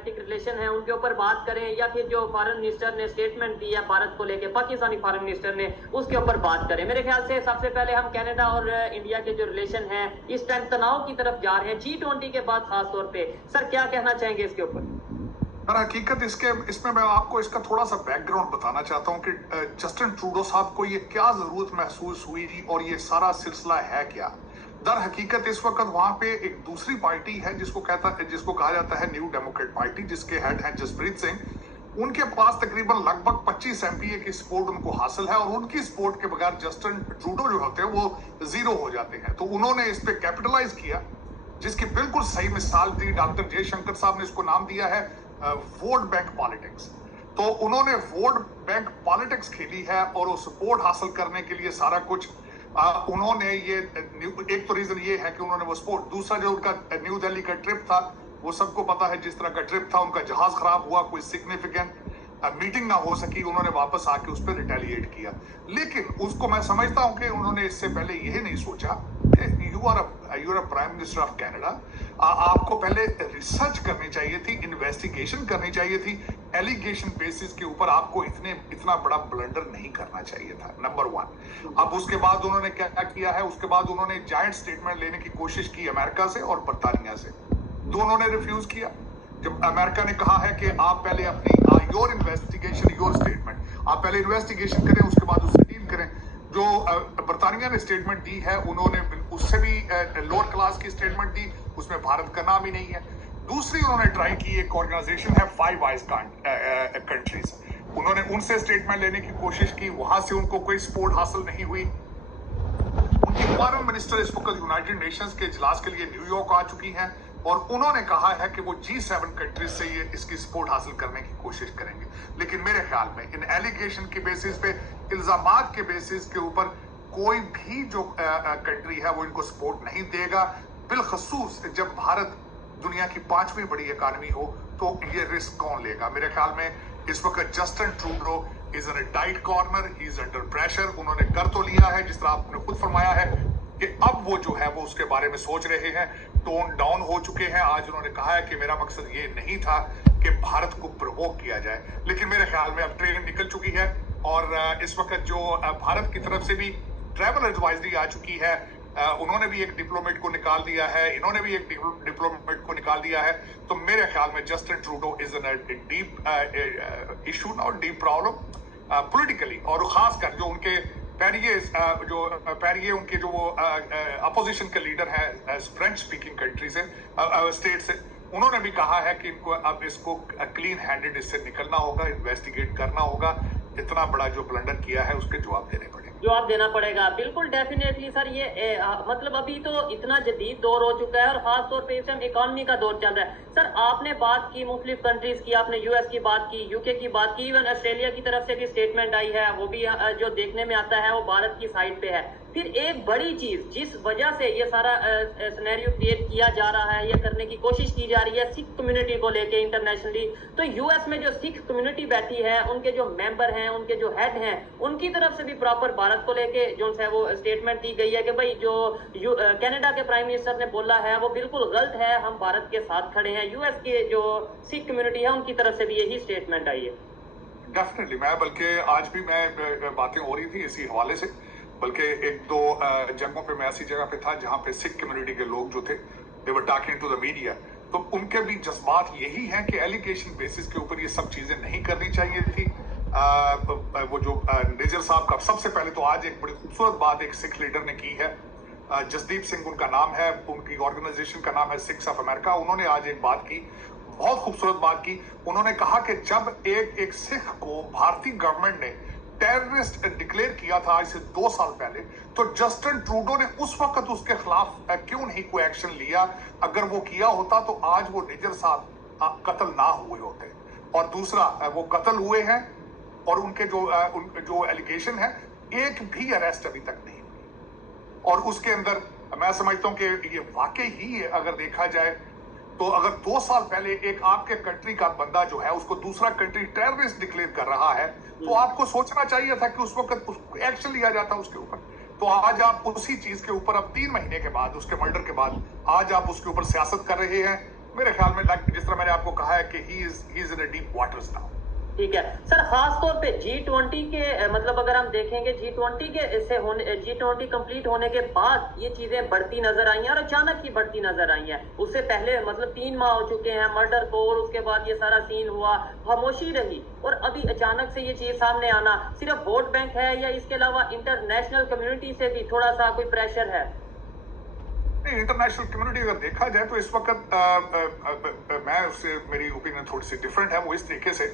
Diplomatic relation है उनके ऊपर बात करें, या फिर जो फॉरेन मिनिस्टर ने स्टेटमेंट दी है भारत को लेके, पाकिस्तानी फॉरेन मिनिस्टर ने, उसके ऊपर बात करें। मेरे ख्याल से सबसे पहले हम कनाडा और इंडिया के जो रिलेशन है इस टाइम तनाव की तरफ जा रहे हैं, G20 के बाद खास तौर पे। सर क्या कहना चाहेंगे इसके ऊपर? हकीकत इसमें मैं आपको इसका थोड़ा सा बैकग्राउंड बताना चाहता हूं कि जस्टिन ट्रूडो साहब को ये क्या जरूरत महसूस हुई और ये सारा सिलसिला है क्या। दर हकीकत इस वक्त वहां पे एक दूसरी पार्टी है जिसको कहा जाता है न्यू डेमोक्रेट पार्टी, जिसके हेड हैं जसप्रीत सिंह। उनके पास तकरीबन लगभग 25 MPA की सपोर्ट उनको हासिल है और उनकी सपोर्ट के बगैर जस्टिन ट्रूडो जो होते हैं वो जीरो हो जाते हैं। तो उन्होंने इस पे कैपिटलाइज किया, जिसकी बिल्कुल सही मिसाल थी डॉक्टर जयशंकर साहब ने इसको नाम दिया है वोट बैंक पॉलिटिक्स। तो उन्होंने वोट बैंक पॉलिटिक्स खेली है और वो सपोर्ट हासिल करने के लिए सारा कुछ उन्होंने ये एक तो रीजन ये है कि उन्होंने वो सपोर्ट, दूसरा जो उनका न्यू दिल्ली का ट्रिप था वो सबको पता है जिस तरह का ट्रिप था, उनका जहाज खराब हुआ, कोई सिग्निफिकेंट मीटिंग ना हो सकी, उन्होंने वापस आके उस पर रिटेलिएट किया। लेकिन उसको मैं समझता हूं कि उन्होंने इससे पहले यही नहीं सोचा कि you are a prime minister of Canada, आपको पहले रिसर्च करनी चाहिए थी, इन्वेस्टिगेशन करनी चाहिए थी, एलिगेशन बेसिस के ऊपर आपको इतना बड़ा ब्लंडर नहीं करना चाहिए था, नंबर 1। अब उसके बाद उन्होंने क्या किया है, उसके बाद उन्होंने जायंट स्टेटमेंट लेने की कोशिश की अमेरिका से और बर्तानिया से, दोनों ने रिफ्यूज किया। जब अमेरिका ने कहा है कि आप पहले अपनी योर इन्वेस्टिगेशन योर स्टेटमेंट, आप पहले इन्वेस्टिगेशन करें उसके बाद उससे डील करें। जो बर्तानिया ने स्टेटमेंट दी है उन्होंने उससे भी लोअर क्लास की स्टेटमेंट दी, उसमें भारत का नाम ही नहीं है। दूसरी उन्होंने ट्राई की, एक ऑर्गेनाइजेशन है फाइव आइज कंट्रीज, उन्होंने उनसे स्टेटमेंट लेने की कोशिश की, वहां से उनको कोई सपोर्ट हासिल नहीं हुई। उनकी फॉरेन मिनिस्टर इस वक्त यूनाइटेड नेशंस के इजलास के लिए न्यूयॉर्क आ चुकी हैं और उन्होंने कहा है कि वो G7 कंट्रीज से ये इसकी सपोर्ट हासिल करने की कोशिश करेंगे। लेकिन मेरे ख्याल में इन एलिगेशन के बेसिस पे, इल्जामात के बेसिस के ऊपर कोई भी जो कंट्री है वो इनको सपोर्ट नहीं देगा, बिलखसूस जब भारत दुनिया की 5वीं बड़ी इकानमी हो तो ये रिस्क कौन लेगा। मेरे ख्याल में इस वक्त Justin Trudeau is in a tight corner, he is under pressure. उन्होंने कर तो लिया है जिस तरह आपने खुद फरमाया है कि अब वो जो है वो उसके बारे में सोच रहे हैं, टोन डाउन हो चुके हैं। आज उन्होंने कहा है कि मेरा मकसद ये नहीं था कि भारत को प्रोवोक किया जाए, लेकिन मेरे ख्याल में अब ट्रेन निकल चुकी है और इस वक्त जो भारत की तरफ से भी ट्रैवल एडवाइजरी आ चुकी है, उन्होंने भी एक डिप्लोमेट को निकाल दिया है, इन्होंने भी एक डिप्लोमेट को निकाल दिया है। तो मेरे ख्याल में Justin Trudeau is in deep issue और डीप प्रॉब्लम पॉलिटिकली, और खासकर जो उनके पैरिये उनके जो वो अपोजिशन के लीडर हैं फ्रेंच स्पीकिंग कंट्री से स्टेट से, उन्होंने भी कहा है कि इनको अब इसको क्लीन हैंडेड इससे निकलना होगा, इन्वेस्टिगेट करना होगा, इतना बड़ा जो ब्लंडर किया है उसके जवाब देना पड़ेगा। बिल्कुल डेफिनेटली सर, ये मतलब अभी तो इतना जदीद दौर हो चुका है और खास तौर पे इस टाइम इकॉनमी का दौर चल रहा है। सर आपने बात की मुख्तलिफ कंट्रीज की, आपने यूएस की बात की, यूके की बात की, इवन ऑस्ट्रेलिया की तरफ से भी स्टेटमेंट आई है, वो भी जो देखने में आता है वो भारत की साइड पे है। फिर एक बड़ी चीज जिस वजह से ये सारा सिनेरियो क्रिएट किया जा रहा है, ये करने की कोशिश की जा रही है सिख कम्युनिटी को लेके इंटरनेशनली, तो यूएस में जो सिख कम्युनिटी बैठी है, उनके जो मेंबर हैं, उनके जो हेड हैं, उनकी तरफ से भी प्रॉपर भारत को लेके जो है वो स्टेटमेंट दी गई है कि भाई जो कनाडा के प्राइम मिनिस्टर ने बोला है वो बिल्कुल गलत है, हम भारत के साथ खड़े हैं। यूएस के जो सिख कम्युनिटी है उनकी तरफ से भी यही स्टेटमेंट आई है। डेफिनेटली, मैं बल्कि आज भी मैं बातें हो रही थी इसी हवाले से, बल्कि एक दो जगहों पे मैं ऐसी जगह पे था जहां पे सिख कम्युनिटी के लोग जो थे they were talking to the media, तो उनके भी जज्बात यही हैं कि एलिगेशन बेसिस के ऊपर ये सब चीजें नहीं करनी चाहिए थी। वो जो निजर साहब का, सबसे पहले तो आज एक बड़ी खूबसूरत बात एक सिख लीडर ने की है, जसदीप सिंह उनका नाम है, उनकी ऑर्गेनाइजेशन का नाम है सिख्स ऑफ अमेरिका। उन्होंने आज एक बात की, बहुत खूबसूरत बात की। उन्होंने कहा कि जब एक सिख को भारतीय गवर्नमेंट ने टेररिस्ट डिक्लेयर किया था आज से 2 साल पहले, तो जस्टिन ट्रूडो ने उस वक्त उसके खिलाफ क्यों नहीं कोई एक्शन लिया। अगर वो किया होता तो आज वो निजर साहब कत्ल ना हुए होते। और दूसरा, वो कत्ल हुए हैं और उनके जो एलिगेशन है, एक भी अरेस्ट अभी तक नहीं हुई। और उसके अंदर मैं समझता हूं कि ये वाकई ही अगर देखा जाए तो अगर 2 साल पहले एक आपके कंट्री का बंदा जो है उसको दूसरा कंट्री टेररिस्ट डिक्लेयर कर रहा है, तो आपको सोचना चाहिए था कि उस वक्त एक्शन लिया जाता उसके ऊपर। तो आज आप उसी चीज के ऊपर अब 3 महीने के बाद, उसके मर्डर के बाद, आज आप उसके ऊपर सियासत कर रहे हैं। मेरे ख्याल में जिस तरह मैंने आपको कहा है कि he is in deep waters now. ठीक है सर, खास तौर पे G20 के मतलब अगर हम देखेंगे G20 के इससे होने G20 कंप्लीट होने के बाद ये चीजें बढ़ती नजर आई हैं और अचानक ही बढ़ती नजर आई हैं। उससे पहले मतलब 3 माह हो चुके हैं मर्डर को, और उसके बाद ये सारा सीन हुआ, खामोशी रही, और अभी अचानक से ये चीज सामने आना सिर्फ वोट बैंक है या इसके अलावा इंटरनेशनल कम्युनिटी से भी थोड़ा सा कोई प्रेशर है? नहीं, इंटरनेशनल कम्युनिटी अगर देखा जाए तो इस वक्त मैं उससे मेरी ओपिनियन थोड़ी सी डिफरेंट है। वो इस तरीके से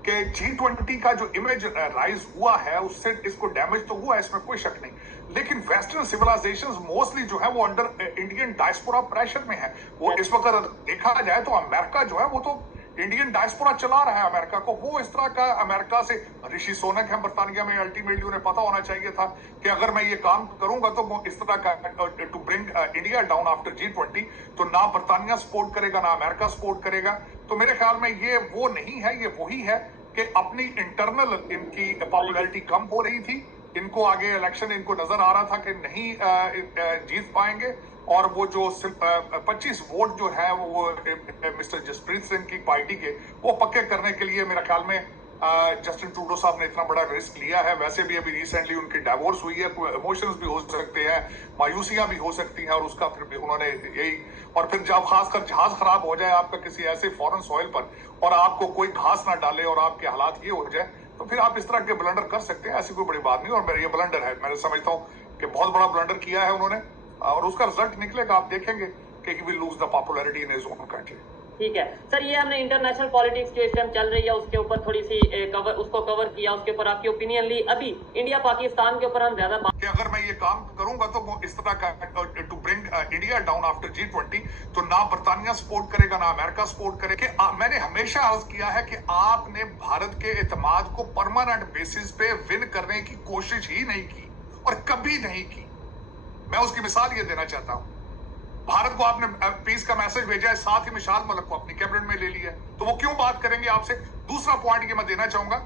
कि G20 का जो इमेज राइज हुआ है उससे इसको डैमेज तो हुआ है, इसमें कोई शक नहीं, लेकिन वेस्टर्न सिविलाइजेशंस मोस्टली जो है वो अंडर इंडियन डायस्पोरा प्रेशर में है। वो इस वक्त अगर देखा जाए तो अमेरिका जो है वो तो इंडियन डायस्पोरा चला रहा है अमेरिका को। वो इस तरह का अमेरिका से ऋषि सुनक है बर्तानिया में, अल्टीमेटली उन्हें पता होना चाहिए था कि अगर मैं ये काम करूंगा तो वो इस तरह का to bring India down after G20, तो ना बर्तानिया सपोर्ट करेगा ना अमेरिका सपोर्ट करेगा। तो मेरे ख्याल में ये वो नहीं है, ये वही है कि अपनी इंटरनल इनकी पॉपुलैरिटी कम हो रही थी, इनको आगे इलेक्शन इनको नजर आ रहा था कि नहीं जीत पाएंगे, और वो जो 25 वोट जो है वो मिस्टर जसप्रीत सिंह की पार्टी के वो पक्के करने के लिए मेरे ख्याल में जस्टिन ट्रूडो साहब ने इतना बड़ा रिस्क लिया है। वैसे भी अभी रिसेंटली उनकी डाइवोर्स हुई है, कोई इमोशंस भी हो सकते हैं, मायूसियां भी हो सकती हैं, और उसका फिर भी उन्होंने यही, और फिर जब खासकर जहाज खराब हो जाए आपका किसी ऐसे फॉरेन सॉइल पर और आपको कोई घास ना डाले और आपके हालात ये हो जाए, तो फिर आप इस तरह के ब्लंडर कर सकते हैं। ऐसी कोई बड़ी बात नहीं, और मेरा ये ब्लंडर है, मैं समझता हूँ कि बहुत बड़ा ब्लंडर किया है उन्होंने, और उसका रिजल्ट निकलेगा, आप देखेंगे कि he will lose the popularity in his own country. ठीक है सर, ये हमने इंटरनेशनल पॉलिटिक्स जो इस टाइम चल रही है उसके ऊपर थोड़ी सी कवर किया, उसके ऊपर आपकी ओपिनियन ली। अभी इंडिया पाकिस्तान के ऊपर हम ज्यादा कि अगर मैं ये काम करूंगा तो वो इस तरह का to bring India down after G20, तो ना बर्तानिया सपोर्ट करेगा ना अमेरिका सपोर्ट करेगा। मैंने हमेशा अर्ज किया है कि आपने भारत के एतमाद को परमानेंट बेसिस पे विन करने की कोशिश ही नहीं की, और कभी नहीं की। मैं उसकी मिसाल ये देना चाहता हूं, भारत को आपने पीस का मैसेज भेजा है, साथ ही मिशाल मलिक को अपनी कैबिनेट में ले लिया, तो वो क्यों बात करेंगे आपसे? दूसरा पॉइंट ये मैं देना चाहूंगा,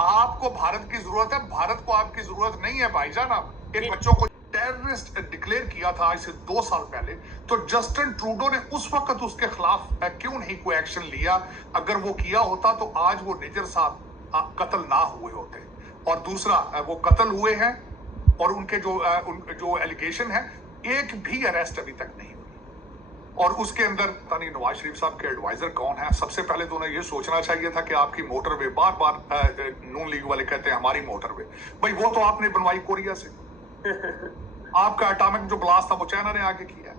आपको भारत की जरूरत है, भारत को आपकी जरूरत नहीं है भाईजान। आप इन बच्चों को टेररिस्ट डिक्लेयर किया था आज से 2 साल पहले, तो जस्टिन ट्रूडो ने उस वक्त उसके खिलाफ क्यों नहीं कोई एक्शन लिया? अगर वो किया होता तो आज वो निजर साहब कत्ल ना हुए होते। और दूसरा, वो कत्ल हुए हैं और उनके जो एलिगेशन है, एक भी अरेस्ट अभी तक नहीं हुई, और उसके अंदर तानी नवाज शरीफ साहब के एडवाइजर कौन है? सबसे पहले तो उन्हें ये सोचना चाहिए था कि आपकी मोटरवे, बार बार नून लीग वाले कहते हैं हमारी मोटरवे, भाई वो तो आपने बनवाई कोरिया से। आपका एटॉमिक जो ब्लास्ट था वो चाइना ने आगे किया।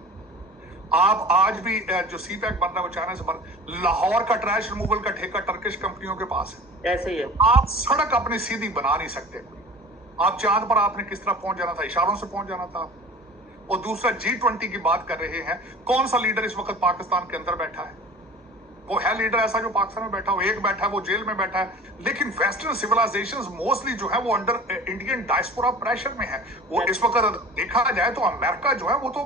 आप आज भी जो सी पैक बन रहा है वो चाइना से बन, लाहौर का ट्रैश रिमूवल का ठेका टर्किश कंपनियों के पास है। ऐसे ही है, आप सड़क अपनी सीधी बना नहीं सकते। आप चांद पर आपने किस तरह पहुंच जाना था? इशारों से पहुंच जाना था। और दूसरा, G20 की बात कर रहे हैं, कौन सा लीडर इस वक्त पाकिस्तान के अंदर बैठा है? वो है लीडर ऐसा जो पाकिस्तान में बैठा हो? एक बैठा है, वो जेल में बैठा है। लेकिन वेस्टर्न सिविलाइजेशंस मोस्टली जो है वो अंडर इंडियन डायस्पोरा प्रेशर में है। वो इस वक्त देखा जाए तो अमेरिका जो है वो तो